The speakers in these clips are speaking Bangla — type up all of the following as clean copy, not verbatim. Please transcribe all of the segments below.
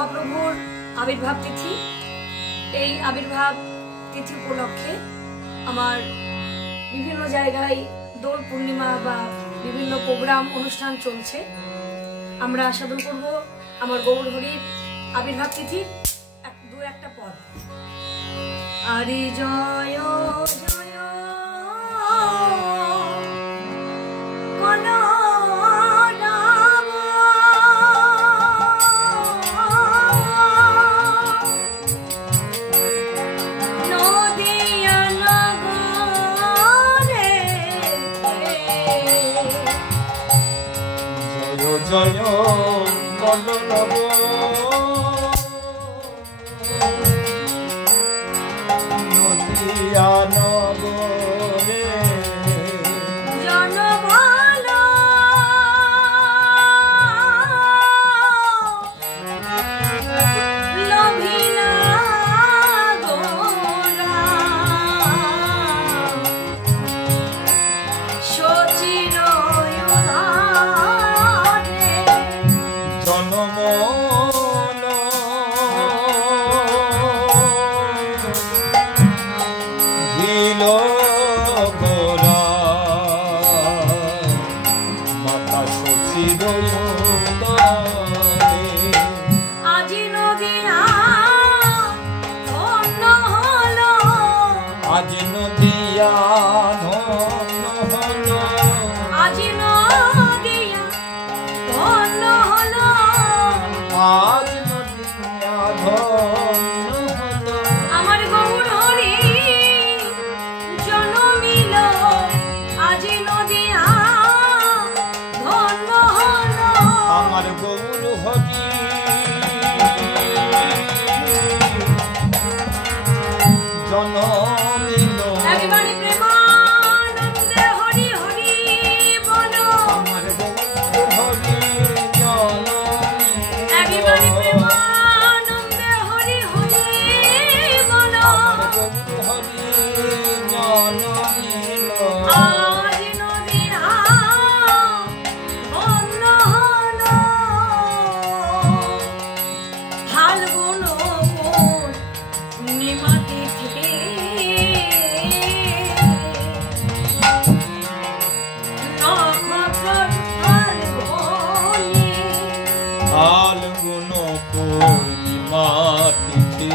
মহাপ্রভুর আবির্ভাব তিথি। এই আবির্ভাব তিথি উপলক্ষে আমার বিভিন্ন জায়গায় দোল পূর্ণিমা বা বিভিন্ন প্রোগ্রাম অনুষ্ঠান চলছে। আমরা সাধন করব আমার গৌর হরির আবির্ভাব তিথির দু একটা পদ। আরে জয় জয় জয় বলরব নদিয়া নগরে জনভাল লভিনা গোরা সচির আজি নদিয়া ধন্য হলো, আজি নদিয়া ধন্য হলো, আজ নদিয়া ধন্য হলো। আমার গৌর হরি জন্মিল, আজি নদিয়া ধন্য হলো, আমার গৌর হরি জন্মিল। একবারে প্রেমানন্দে হরি হরি বলো, আমার গৌর হরি জন্মিল। একবারে প্রেমানন্দে হরি হরি বলো, আমার গৌর হরি জন্মিল। আজ নদিয়া ধন্য হলো, ফাল্গুন পূর্ণিমা তিথি ফাল্গুন পূর্ণিমা তিথি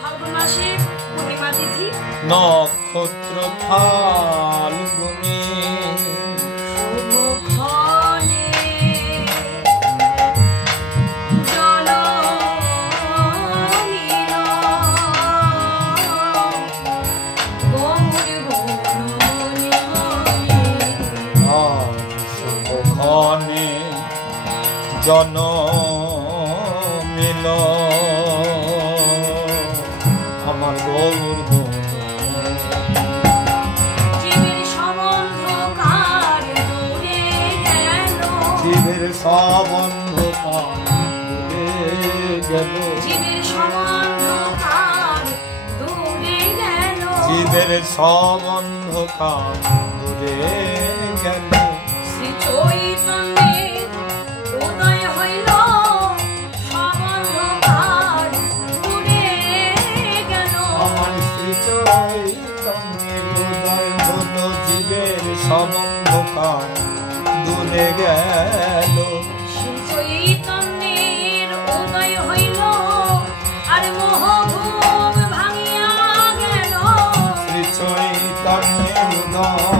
ফাল্গুন মাসে পূর্ণিমা তিথি নক্ষত্র ফাল্গুনি শুভক্ষণে জল নীল শুভক্ষণে জনমিল আমার গৌর জীবের সম্বন্ধকার দূরে গেল, জীবের সম্বন্ধকার দূরে গেল, জীবের সম্বন্ধকার দূরে গেল, জীবের সম্বন্ধকার দূরে গেল। শ্রী চৈতন্যের উদয় হইল, সম্বন্ধকার দূরে গেল, আমার শ্রী চৈতন্যের উদয় হলো, জীবের সম্বন্ধকার দূরে গেল। শ্রী চৈতন্যের উদয় হইল, আর মোহভোগ ভাঙিয়া গেল, শ্রী চৈতন্যের উদয়